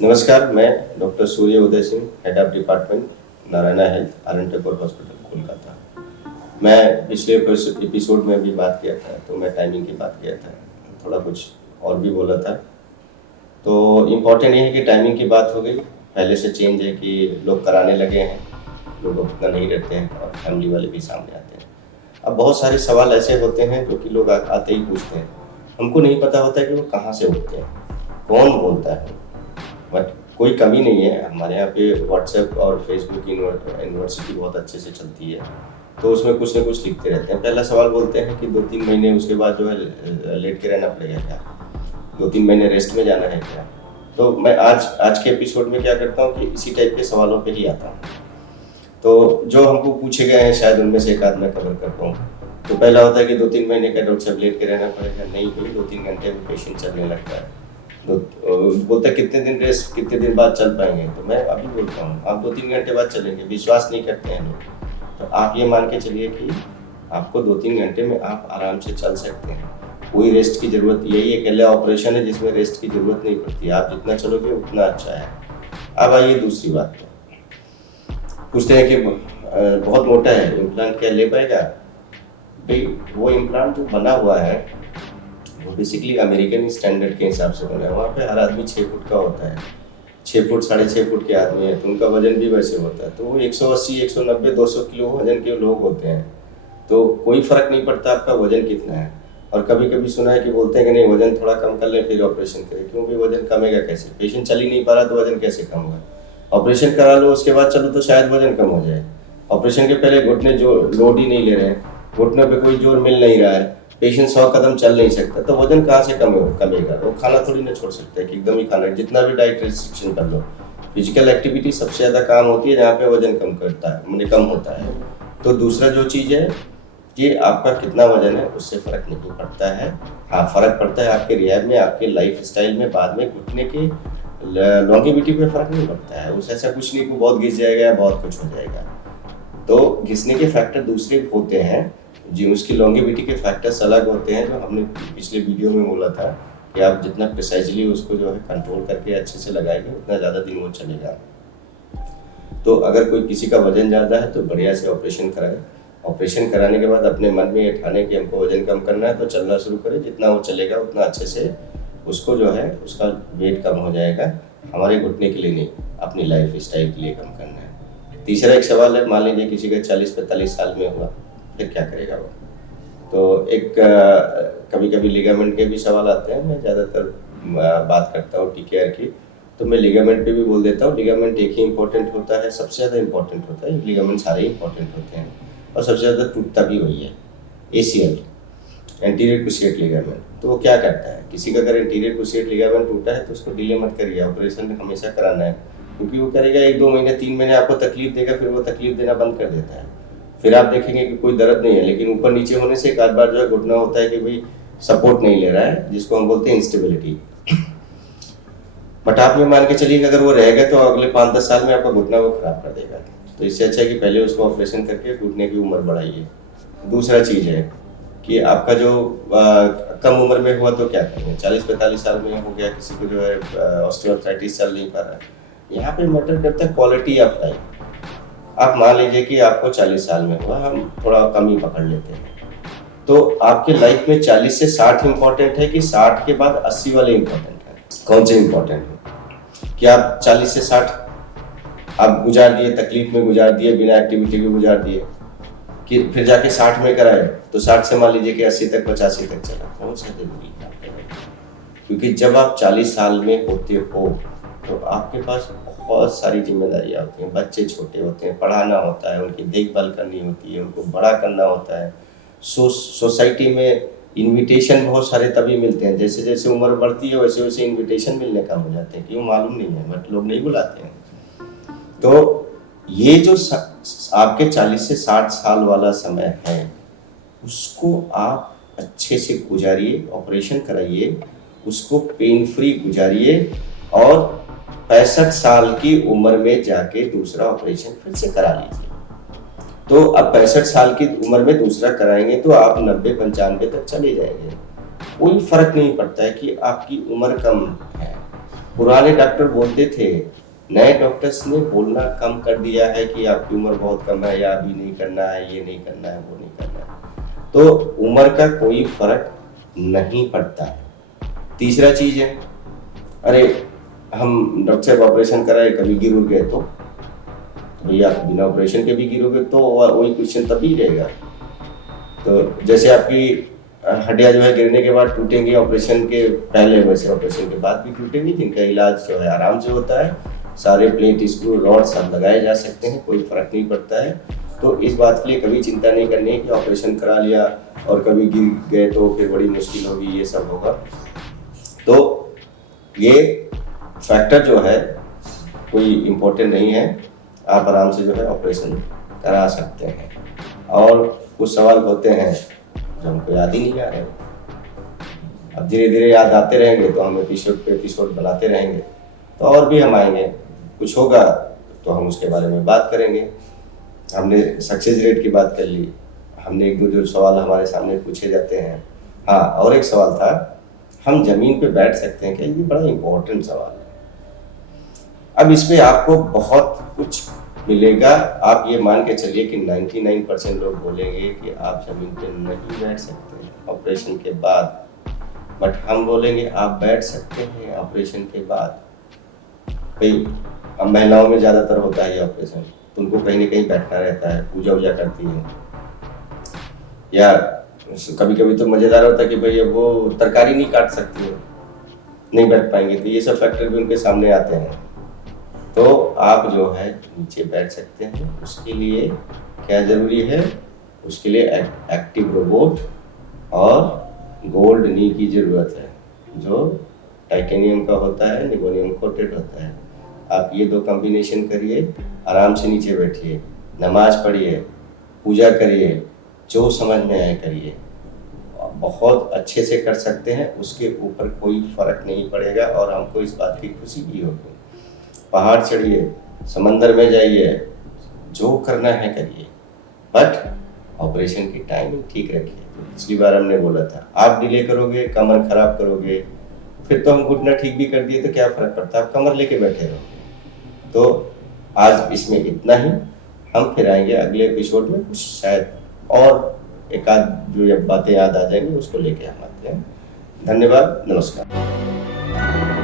नमस्कार, मैं doctor Surya Uday Singh, head of department Narayana Health, R N Tagore hospital, Kolkata. मैं पिछले एपिसोड में भी बात किया था, तो मैं टाइमिंग की बात किया था, थोड़ा कुछ और भी बोला था। तो इम्पॉर्टेंट ये है कि टाइमिंग की बात हो गई। पहले से चेंज है कि लोग कराने लगे हैं, लोग उतना नहीं रहते हैं और फैमिली वाले भी सामने आते हैं। अब बहुत सारे सवाल ऐसे होते हैं जो कि लोग आते ही पूछते हैं। हमको नहीं पता होता है कि वो कहाँ से उठते हैं, कौन बोलता है। बट कोई कमी नहीं है, हमारे यहाँ पे व्हाट्सएप और फेसबुक यूनिवर्सिटी बहुत अच्छे से चलती है, तो उसमें कुछ ना कुछ लिखते रहते हैं। पहला सवाल बोलते हैं कि 2-3 महीने उसके बाद जो है लेट के रहना पड़ेगा क्या, 2-3 महीने रेस्ट में जाना है क्या। तो मैं आज के एपिसोड में क्या करता हूँ कि इसी टाइप के सवालों पे ही आता हूँ। तो जो हमको पूछे गए हैं शायद उनमें से एक आध मैं कवर कर पाऊँ। तो पहला होता है कि 2-3 महीने का डॉक्टर साहब लेट के रहना पड़ेगा। नहीं भाई, 2-3 घंटे में पेशेंट चलने लगता है। बोलता है कितने दिन रेस्ट, कितने दिन बाद चल पाएंगे। तो मैं अभी बोलता हूँ आप 2-3 घंटे बाद चलेंगे, विश्वास नहीं करते हैं लोग। तो आप ये मान के चलिए कि आपको 2-3 घंटे में आप आराम से चल सकते हैं, कोई रेस्ट की ज़रूरत। यही अकेला ऑपरेशन है जिसमें रेस्ट की ज़रूरत नहीं पड़ती, आप जितना चलोगे उतना अच्छा है। अब आइए दूसरी बात पे, पूछते हैं कि बहुत मोटा है, इम्प्लांट क्या ले पाएगा। भाई वो इम्प्लांट जो बना हुआ है वो बेसिकली अमेरिकन स्टैंडर्ड के हिसाब से बना है। वहाँ पे हर आदमी 6 फुट का होता है, 6 फुट 6.5 फुट के आदमी है, तो उनका वजन भी वैसे होता है। तो वो 180, 190, 200 किलो वजन के लोग होते हैं, तो कोई फर्क नहीं पड़ता आपका वजन कितना है। और कभी कभी सुना है कि बोलते हैं कि नहीं वजन थोड़ा कम कर लें फिर ऑपरेशन करें। क्योंकि वजन कमेगा कैसे, पेशेंट चल ही नहीं पा रहा तो वजन कैसे कम होगा। ऑपरेशन करा लो उसके बाद चलो तो शायद वजन कम हो जाए। ऑपरेशन के पहले घुटने जो लोड ही नहीं ले रहे हैं, घुटनों पे कोई जोर मिल नहीं रहा है, पेशेंट 100 कदम चल नहीं सकता, तो वजन कहाँ से कमेगा। वो खाना थोड़ी ना छोड़ सकता है कि एकदम ही खाना, जितना भी डाइट रिस्ट्रिक्शन कर लो। फिजिकल एक्टिविटी सबसे ज़्यादा काम होती है जहाँ पे वजन कम करता है, मतलब कम होता है। तो दूसरा जो चीज़ है कि आपका कितना वजन है उससे फ़र्क नहीं पड़ता है। हाँ, फ़र्क पड़ता है आपके रिहैब में, आपके लाइफ स्टाइल में, बाद में घुटने की लॉन्गेविटी पे फ़र्क नहीं पड़ता है। उस ऐसा कुछ नहीं कि बहुत घिस जाएगा या बहुत कुछ हो जाएगा। तो घिसने के फैक्टर दूसरे होते हैं जी, उसकी लॉन्गेविटी के फैक्टर्स अलग होते हैं, जो हमने पिछले वीडियो में बोला था कि आप जितना प्रिसाइजली उसको जो है कंट्रोल करके अच्छे से लगाएंगे उतना ज़्यादा दिन वो चलेगा। तो अगर कोई किसी का वजन ज़्यादा है तो बढ़िया से ऑपरेशन कराए। ऑपरेशन कराने के बाद अपने मन में ये ठाने कि हमको वजन कम करना है, तो चलना शुरू करें। जितना वो चलेगा उतना अच्छे से उसको जो है उसका वेट कम हो जाएगा। हमारे घुटने के लिए नहीं, अपनी लाइफ स्टाइल के लिए कम करना है। तीसरा एक सवाल है, मान लीजिए किसी का 40-45 साल में हुआ, फिर क्या करेगा वो। तो एक कभी कभी लिगामेंट के भी सवाल आते हैं। मैं ज़्यादातर बात करता हूँ टीकेआर की, तो मैं लिगामेंट पे भी बोल देता हूँ। लिगामेंट एक ही इंपॉर्टेंट होता है, सबसे ज़्यादा इंपॉर्टेंट होता है। लिगामेंट सारे इंपॉर्टेंट होते हैं और सबसे ज़्यादा टूटता भी वही है, एसीएल, एंटीरियर क्रूशिएट लिगामेंट। तो वो क्या करता है, किसी का अगर एंटीरियर क्रूशिएट लिगामेंट टूटा है तो उसको डिले मत करिए, ऑपरेशन हमेशा कराना है। क्योंकि वो करेगा 1-2 महीने 3 महीने आपको तकलीफ देगा, फिर वो तकलीफ देना बंद कर देता है। फिर आप देखेंगे कि कोई दर्द नहीं है, लेकिन ऊपर नीचे होने से एक आध बार जो है घुटना होता है कि भाई सपोर्ट नहीं ले रहा है, जिसको हम बोलते हैं इंस्टेबिलिटी। बट आप ये मान के चलिए कि अगर वो रहेगा तो अगले 5-10 साल में आपका घुटना वो खराब कर देगा। तो इससे अच्छा है कि पहले उसको ऑपरेशन करके घुटने की उम्र बढ़ाइए। दूसरा चीज़ है कि आपका जो कम उम्र में हुआ तो क्या करेंगे, 40-45 साल में हो गया किसी को जो है ऑस्टियोआर्थराइटिस चल नहीं पा रहा है, यहाँ पे मैटर करता है क्वालिटी ऑफ लाइफ। आप मान लीजिए कि आपको 40 साल में हुआ, हम थोड़ा कम ही पकड़ लेते हैं, तो आपके लाइफ में 40 से 60 इम्पोर्टेंट है कि 60 के बाद 80 वाले इम्पोर्टेंट है। कौन से इम्पोर्टेंट है कि आप 40 से 60 आप गुजार दिए, तकलीफ में गुजार दिए, बिना एक्टिविटी के गुजार दिए, कि फिर जाके 60 में कराए तो 60 से मान लीजिए कि 80 तक 85 तक चला, कौन सा जरूरी है आपके लिए। क्योंकि जब आप 40 साल में होते हो तो आपके पास बहुत सारी जिम्मेदारियाँ होती हैं। बच्चे छोटे होते हैं, पढ़ाना होता है, उनकी देखभाल करनी होती है, उनको बड़ा करना होता है। सोसाइटी में इनविटेशन बहुत सारे तभी मिलते हैं, जैसे जैसे उम्र बढ़ती है वैसे वैसे इनविटेशन मिलने कम हो जाते हैं। क्यों मालूम नहीं है, बट लोग नहीं बुलाते हैं। तो ये जो आपके 40 से 60 साल वाला समय है उसको आप अच्छे से गुजारिए, ऑपरेशन कराइए, उसको पेन फ्री गुजारिए और 65 साल की उम्र में जाके दूसरा ऑपरेशन फिर से करा लीजिए। तो अब 65 साल की उम्र में दूसरा कराएंगे तो आप 90-95 तक चले जाएंगे। कोई फर्क नहीं पड़ता है कि आपकी उम्र कम है। पुराने डॉक्टर बोलते थे, नए डॉक्टर्स ने बोलना कम कर दिया है कि आपकी उम्र बहुत कम है, या अभी नहीं करना है, ये नहीं करना है, वो नहीं करना है। तो उम्र का कोई फर्क नहीं पड़ता है। तीसरा चीज है, अरे हम डॉक्टर साहब ऑपरेशन कराए, कभी गिर उड़ गए तो भैया बिना ऑपरेशन के भी गिरोगे तो वही क्वेश्चन तब भी रहेगा। तो जैसे आपकी हड्डियां जो है गिरने के बाद टूटेंगी ऑपरेशन के पहले, वैसे ऑपरेशन के बाद भी टूटेंगी, जिनका इलाज जो है आराम से होता है। सारे प्लेट, स्क्रू, रॉड सब लगाए जा सकते हैं, कोई फर्क नहीं पड़ता है। तो इस बात के लिए कभी चिंता नहीं करनी है कि ऑपरेशन करा लिया और कभी गिर गए तो फिर बड़ी मुश्किल होगी, ये सब होगा। तो ये फैक्टर जो है कोई इम्पोर्टेंट नहीं है, आप आराम से जो है ऑपरेशन करा सकते हैं। और कुछ सवाल होते हैं जो हमको याद ही नहीं आ रहे। अब धीरे धीरे याद आते रहेंगे तो हम एपिसोड पे एपिसोड बनाते रहेंगे, तो और भी हम आएंगे, कुछ होगा तो हम उसके बारे में बात करेंगे। हमने सक्सेस रेट की बात कर ली, हमने एक दो जो सवाल हमारे सामने पूछे जाते हैं। हाँ, और एक सवाल था, हम जमीन पे बैठ सकते हैं क्या? ये बड़ा इंपॉर्टेंट सवाल है। अब इसमें आपको बहुत कुछ मिलेगा। आप ये मान के चलिए कि 99% लोग बोलेंगे कि आप जमीन पे नहीं बैठ सकते ऑपरेशन के बाद, बट हम बोलेंगे आप बैठ सकते हैं ऑपरेशन के बाद। भाई अब महिलाओं में ज़्यादातर होता है ये ऑपरेशन, तो उनको कहीं ना कहीं बैठना रहता है, पूजा वूजा करती है, या कभी कभी तो मज़ेदार होता है कि भाई वो तरकारी नहीं काट सकती है, नहीं बैठ पाएंगे, तो ये सब फैक्टर भी उनके सामने आते हैं। तो आप जो है नीचे बैठ सकते हैं। उसके लिए क्या ज़रूरी है? उसके लिए एक्टिव रोबोट और गोल्ड नी की ज़रूरत है, जो टाइटेनियम का होता है, निगोनियम कोटेड होता है। आप ये दो कॉम्बिनेशन करिए, आराम से नीचे बैठिए, नमाज पढ़िए, पूजा करिए, जो समझ में आए करिए, बहुत अच्छे से कर सकते हैं। उसके ऊपर कोई फ़र्क नहीं पड़ेगा और हमको इस बात की खुशी भी होगी। पहाड़ चढ़िए, समंदर में जाइए, जो करना है करिए, बट ऑपरेशन की टाइमिंग ठीक रखिए। पिछली बार हमने बोला था, आप डिले करोगे, कमर खराब करोगे, फिर तो हम घुटना ठीक भी कर दिए तो क्या फ़र्क पड़ता है, आप कमर लेके बैठे रहोगे। तो आज इसमें इतना ही, हम फिर आएंगे अगले एपिसोड में, कुछ शायद और एक आध जो बातें याद आ जाएंगी उसको लेके हम आते हैं। धन्यवाद, नमस्कार।